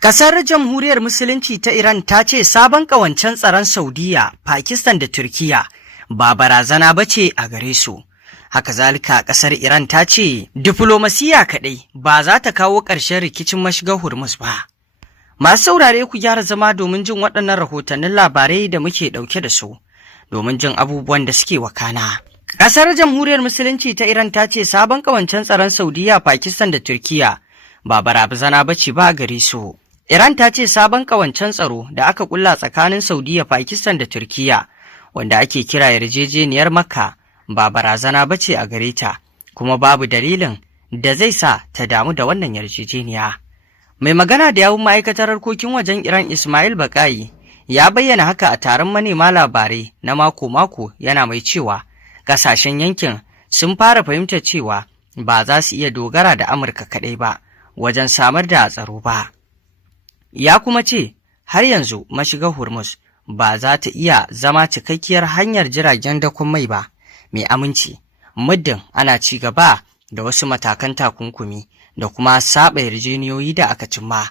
Ƙasar Jamhuriyar Musulunci ta Iran ta ce sabon ƙawancen tsaron Saudiya, Pakistan da Turkiya ba barazana ba ce a gare su. Haka zalika ƙasar Iran ta ce diflomasiya kaɗai ba za ta kawo ƙarshen rikicin mashigar Hormuz ba. Masu saurare ku gyara zama domin jin waɗannan rahotannin labarai da muke ɗauke da su, domin jin abubuwan da suke wakana. Ƙasar Jamhuriyar Musulunci ta Iran ta ce sabon ƙawancen tsaron Saudiya, Pakistan da Turkiya ba barazana ba ce ba gare su. Iran ta ce sabon ƙawancen tsaro da aka kulla tsakanin Saudiya, Pakistan da Turkiya, wanda ake kira yarjejeniyar Makka, ba barazana ba ce a gare ta, kuma babu dalilin da zai sa ta damu da wannan yarjejeniya. Mai magana da yawun ma'aikatar harkokin wajen Iran Ismail Baƙayi ya bayyana haka a taron manema labarai na mako-mako, yana mai cewa ƙasashen yankin sun fara fahimtar cewa ba za su iya dogara da Amurka kaɗai ba wajen samar da tsaro ba. Ya kuma ce har yanzu mashigar Hormuz ba za ta iya zama cikakkiyar hanyar jiragen dakon mai ba mai aminci, muddin ana ci gaba da wasu matakan takunkumi da kuma saba yarjejeniyoyi da aka cimma.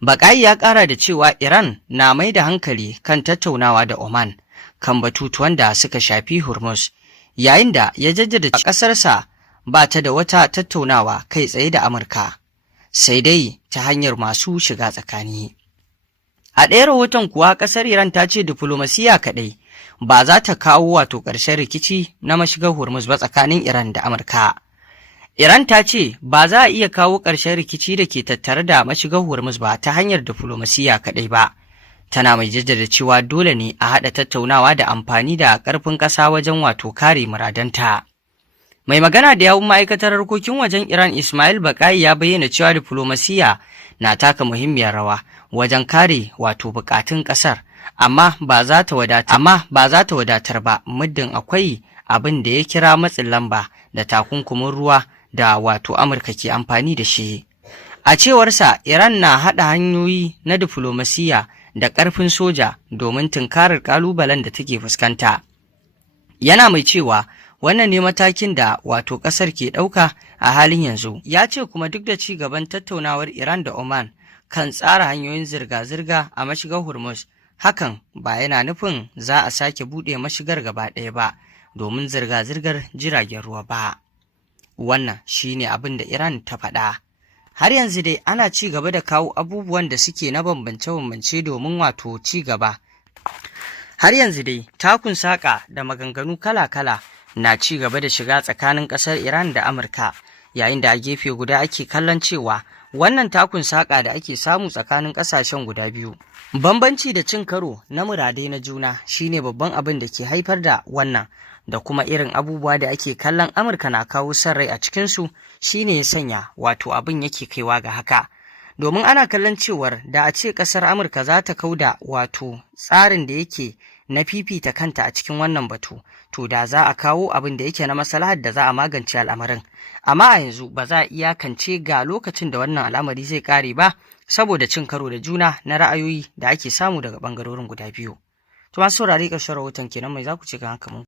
Baƙayi ya ƙara da cewa Iran na mai da hankali kan tattaunawa da Oman kan batutuwan da suka shafi Hormuz, yayin da ya jaddada ƙasarsa ba ta da wata tattaunawa kai tsaye da Amurka, sai dai ta hanyar masu shiga tsakani. A ɗaya rahoton kuwa ƙasar Iran ta ce diflomasiya kaɗai ba za ta kawo ƙarshen rikici na mashigar Hormuz ba tsakanin Iran da Amurka. Iran ta ce ba za a iya kawo ƙarshen rikici da ke tattare da mashigar Hormuz ba ta hanyar diflomasiya kaɗai ba. Tana mai jaddada cewa dole ne a haɗa tattaunawa da amfani da ƙarfin ƙasa wajen kare muradanta. Mai magana da yawun ma'aikatar harkokin wajen Iran Ismail Baƙayi ya bayyana cewa diflomasiya na taka muhimmiyar rawa wajen kare bukatun ƙasar, amma ba za ta wadatar ba muddin akwai abin da ya kira matsin lamba da takunkumin ruwa da Amurka ke amfani da shi. A cewarsa, Iran na haɗa hanyoyi na diflomasiya da ƙarfin soja domin tunkarar ƙalubalen da take fuskanta. Yana mai cewa wannan ne matakin da ƙasar ke ɗauka a halin yanzu. Ya ce kuma duk da ci gaban tattaunawar Iran da Oman kan tsara hanyoyin zirga-zirga a mashigar Hormuz, hakan ba yana nufin za a sake buɗe mashigar gaba ɗaya ba domin zirga-zirgar jiragen ruwa ba. Wannan shi ne abin da Iran ta faɗa. Har yanzu dai ana ci gaba da kawo abubuwan da suke na bambance-bambance domin ci gaba. Har yanzu dai takun saƙa da maganganu kala-kala na ci gaba da shiga tsakanin ƙasar Iran da Amurka, yayin da a gefe guda ake kallon cewa wannan takun saƙa da ake samu tsakanin ƙasashen guda biyu, bambanci da cin karo na muradai na juna shine babban abin da ke haifar da wannan, da kuma irin abubuwa da ake kallon Amurka na kawo son rai a cikinsu shine ya sanya abin yake kaiwa ga haka. Domin ana kallon cewar da a ce ƙasar Amurka za ta kauda tsarin da yake na fifita kanta a cikin wannan batu, to da za a kawo abin da yake na maslahar da za a magance al'amarin. Amma a yanzu ba za a iyakance ga lokacin da wannan al'amari zai kare ba, saboda cin karo da juna na ra'ayoyi da ake samu daga ɓangarorin guda biyu. To masu saurare ƙarshen rahoton kenan, mai za ku ce kan haka mu?